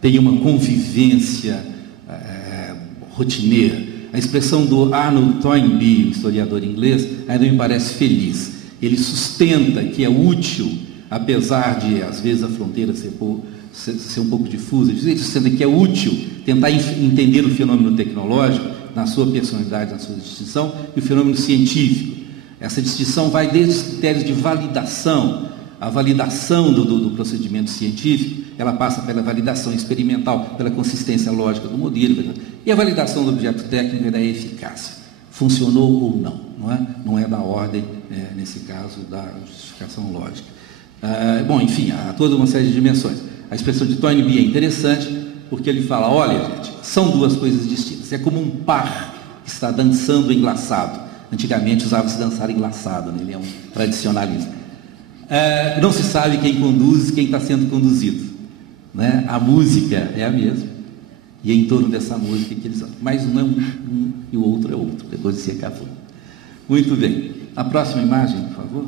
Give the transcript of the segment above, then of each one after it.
tenha uma convivência rotineira. A expressão do Arnold Toynbee, um historiador inglês, ainda me parece feliz. Ele sustenta que é útil, apesar de, às vezes, a fronteira ser um pouco difusa, ele sustenta que é útil tentar entender o fenômeno tecnológico na sua personalidade, na sua distinção, e o fenômeno científico. Essa distinção vai desde os critérios de validação. A validação do procedimento científico, ela passa pela validação experimental, pela consistência lógica do modelo, e a validação do objeto técnico é da eficácia. Funcionou ou não, não é? Não é da ordem, nesse caso, da justificação lógica. Bom, enfim, há toda uma série de dimensões. A expressão de Toynbee é interessante, porque ele fala, olha, gente, são duas coisas distintas. É como um par que está dançando enlaçado. Antigamente usava-se dançar enlaçado, né? Ele é um tradicionalista. Não se sabe quem conduz e quem está sendo conduzido, né? A música é a mesma, e é em torno dessa música que eles andam. Mas um é um e o outro é outro, depois de se acabou. Muito bem. A próxima imagem, por favor.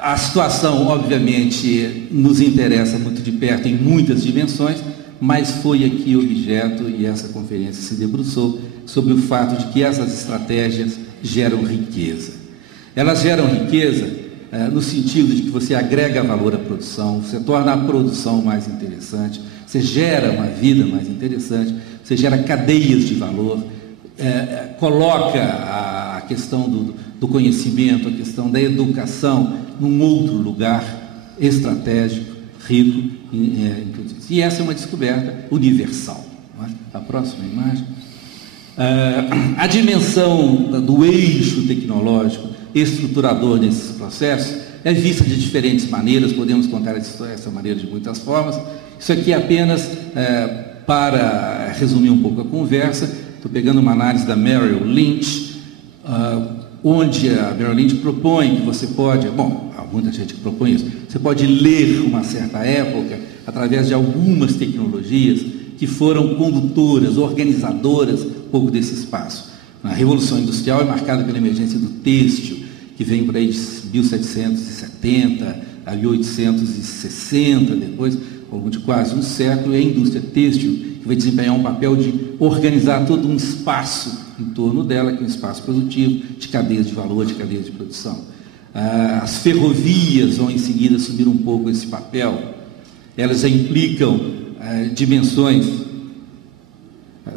A situação, obviamente, nos interessa muito de perto em muitas dimensões, mas foi aqui objeto, e essa conferência se debruçou, sobre o fato de que essas estratégias geram riqueza. Elas geram riqueza no sentido de que você agrega valor à produção, você torna a produção mais interessante, você gera uma vida mais interessante, você gera cadeias de valor, coloca a questão do conhecimento, a questão da educação num outro lugar estratégico, rico. E essa é uma descoberta universal. Não é? A próxima imagem. A dimensão do eixo tecnológico estruturador nesses processos é vista de diferentes maneiras, podemos contar essa maneira de muitas formas. Isso aqui é apenas para resumir um pouco a conversa. Estou pegando uma análise da Merrill Lynch, onde a Merrill Lynch propõe que você pode, há muita gente que propõe isso, você pode ler uma certa época através de algumas tecnologias que foram condutoras, organizadoras um pouco desse espaço. A Revolução Industrial é marcada pela emergência do têxtil, que vem por aí de 1770 a 1860, depois, ao longo de quase um século, e a indústria têxtil, que vai desempenhar um papel de organizar todo um espaço em torno dela, que é um espaço produtivo, de cadeias de valor, de cadeias de produção. As ferrovias vão, em seguida, assumir um pouco esse papel. Elas já implicam dimensões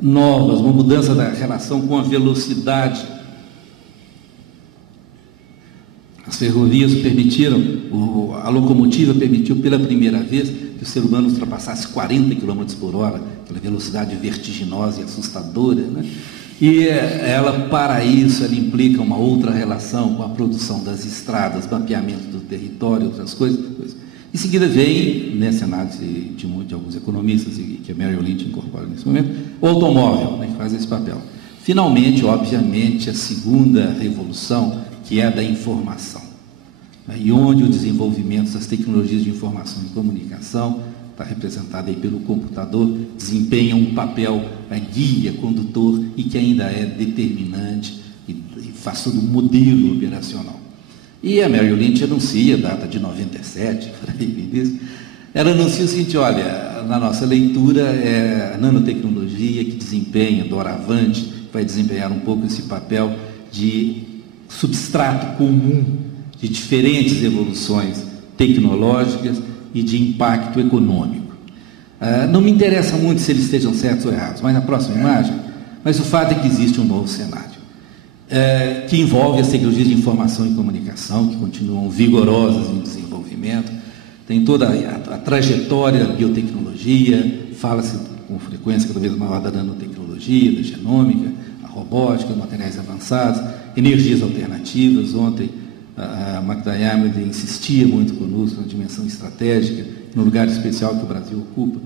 novas, uma mudança da relação com a velocidade. As ferrovias permitiram, a locomotiva permitiu pela primeira vez que o ser humano ultrapassasse 40 km por hora, aquela velocidade vertiginosa e assustadora, né? E ela, para isso, ela implica uma outra relação com a produção das estradas, mapeamento do território, outras coisas. Em seguida vem, nessa análise de alguns economistas, e que a Merrill Lynch incorpora nesse momento, o automóvel, né, que faz esse papel. Finalmente, obviamente, a segunda revolução, que é a da informação, né, e onde o desenvolvimento das tecnologias de informação e comunicação, está representado aí pelo computador, desempenha um papel guia, condutor, e que ainda é determinante e faz todo um modelo operacional. E a Merrill Lynch anuncia, data de 97, ela anuncia o seguinte: olha, na nossa leitura é a nanotecnologia que desempenha, doravante, vai desempenhar um pouco esse papel de substrato comum de diferentes evoluções tecnológicas e de impacto econômico. Não me interessa muito se eles estejam certos ou errados, mas na próxima imagem, mas o fato é que existe um novo cenário, que envolve as tecnologias de informação e comunicação, que continuam vigorosas em desenvolvimento, tem toda a trajetória da biotecnologia, fala-se com frequência cada vez maior da nanotecnologia, da genômica, a robótica, materiais avançados, energias alternativas. Ontem a Magda Yamada insistia muito conosco na dimensão estratégica, no lugar especial que o Brasil ocupa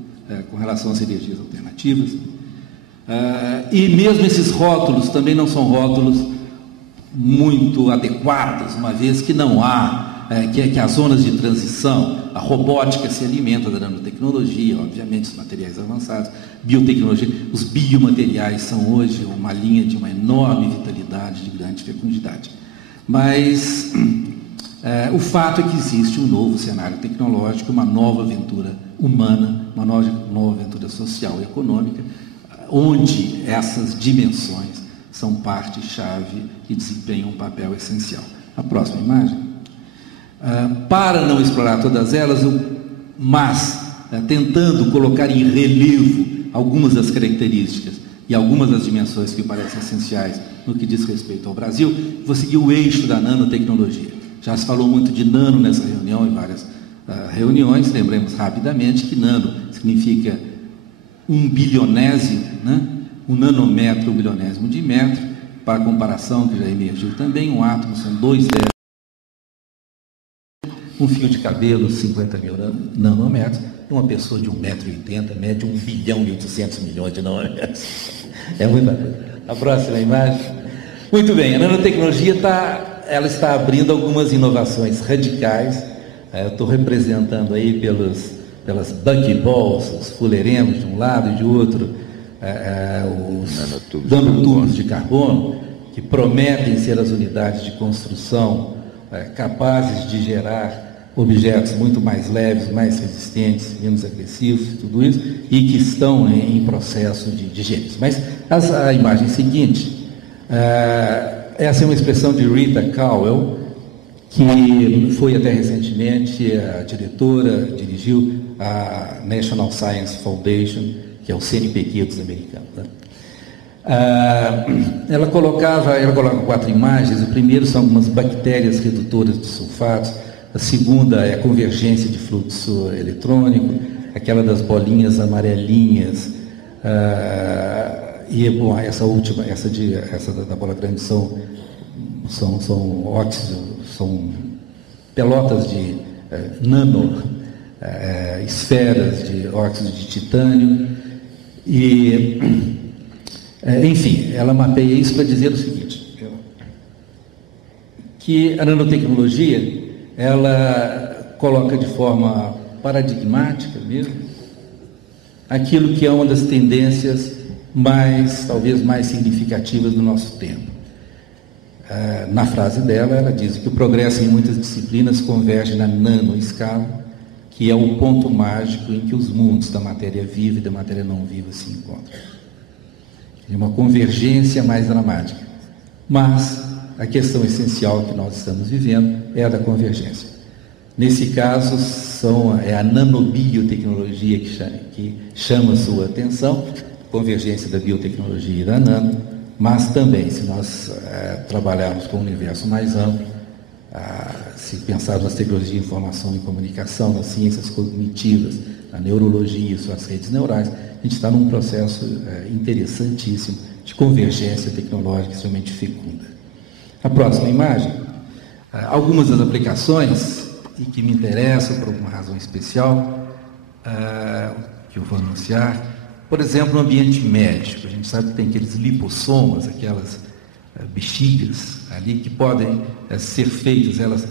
com relação às energias alternativas. E mesmo esses rótulos também não são rótulos muito adequados, uma vez que não há, que as zonas de transição, a robótica se alimenta da nanotecnologia, obviamente os materiais avançados, biotecnologia, os biomateriais são hoje uma linha de uma enorme vitalidade, de grande fecundidade. Mas O fato é que existe um novo cenário tecnológico, uma nova aventura humana, uma nova aventura social e econômica, onde essas dimensões são parte-chave e desempenham um papel essencial. A próxima imagem. Para não explorar todas elas, mas tentando colocar em relevo algumas das características e algumas das dimensões que parecem essenciais no que diz respeito ao Brasil, vou seguir o eixo da nanotecnologia. Já se falou muito de nano nessa reunião, em várias reuniões. Lembremos rapidamente que nano significa 1 bilionésimo, né? 1 nanômetro, 1 bilionésimo de metro. Para comparação, que já emergiu também, um átomo são 2 décimos. Um fio de cabelo, 50 mil nanômetros. Uma pessoa de 1,80 m mede 1 bilhão e 800 milhões de nanômetros. É muita coisa. A próxima imagem. Muito bem, a nanotecnologia ela está abrindo algumas inovações radicais. Eu estou representando aí pelas buckyballs, os fuleremos de um lado e de outro, os nanotubos de carbono, que prometem ser as unidades de construção capazes de gerar objetos muito mais leves, mais resistentes, menos agressivos, tudo isso, e que estão em processo de gênese. Mas a imagem seguinte, essa é uma expressão de Rita Cowell, que foi até recentemente a diretora, dirigiu a National Science Foundation, que é o CNPq dos americanos. Né? Ela coloca 4 imagens. O primeiro são algumas bactérias redutoras de sulfatos. A segunda é a convergência de fluxo eletrônico, aquela das bolinhas amarelinhas. Bom, essa última, essa da bola grande são óxidos, são pelotas de esferas de óxido de titânio. Enfim, ela mapeia isso para dizer o seguinte, que a nanotecnologia, ela coloca de forma paradigmática mesmo aquilo que é uma das tendências talvez mais significativas do nosso tempo. Na frase dela, ela diz que o progresso em muitas disciplinas converge na nanoescala, que é o ponto mágico em que os mundos da matéria viva e da matéria não viva se encontram. É uma convergência mais dramática. Mas a questão essencial que nós estamos vivendo é a da convergência. Nesse caso, é a nanobiotecnologia que chama a sua atenção, convergência da biotecnologia e da nano, mas também, se nós trabalharmos com um universo mais amplo, se pensarmos nas tecnologias de informação e comunicação, nas ciências cognitivas, na neurologia, suas redes neurais, a gente está num processo interessantíssimo de convergência tecnológica extremamente fecunda. A próxima imagem, algumas das aplicações e que me interessam por alguma razão especial, que eu vou anunciar. Por exemplo, no ambiente médico, a gente sabe que tem aqueles lipossomas, aquelas bexigas ali que podem ser feitas, elas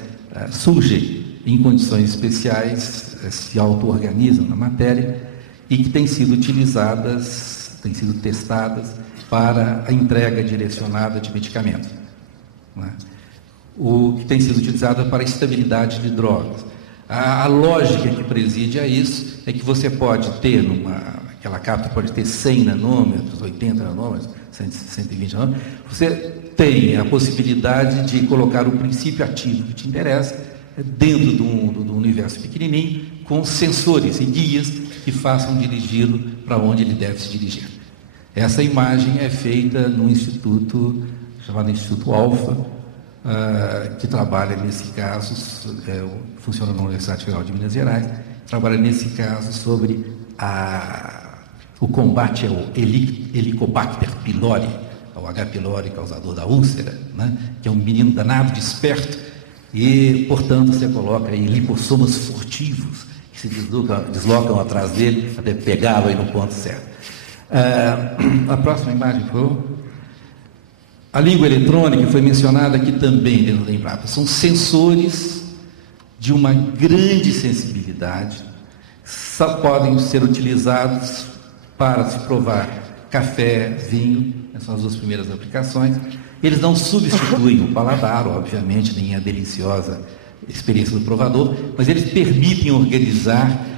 surgem em condições especiais, se auto-organizam na matéria e que têm sido utilizadas, têm sido testadas para a entrega direcionada de medicamentos, né? O que tem sido utilizado para a estabilidade de drogas. A lógica que preside a isso é que você pode ter aquela cápsula pode ter 100 nanômetros, 80 nanômetros, 120 nanômetros, você tem a possibilidade de colocar o princípio ativo que te interessa dentro do universo pequenininho, com sensores e guias que façam dirigi-lo para onde ele deve se dirigir. Essa imagem é feita num instituto chamado Instituto Alfa, que trabalha nesse caso, funciona na Universidade Federal de Minas Gerais, trabalha nesse caso sobre o combate ao Helicobacter pylori, ao H. pylori causador da úlcera, né? Que é um menino danado, desperto, e, portanto, você coloca aí lipossomas furtivos que se deslocam atrás dele até pegá-lo aí no ponto certo. A próxima imagem, por favor. A língua eletrônica foi mencionada aqui também dentro da Embrapa. São sensores de uma grande sensibilidade, só podem ser utilizados para se provar café, vinho, essas são as 2 primeiras aplicações. Eles não substituem o paladar, obviamente, nem a deliciosa experiência do provador, mas eles permitem organizar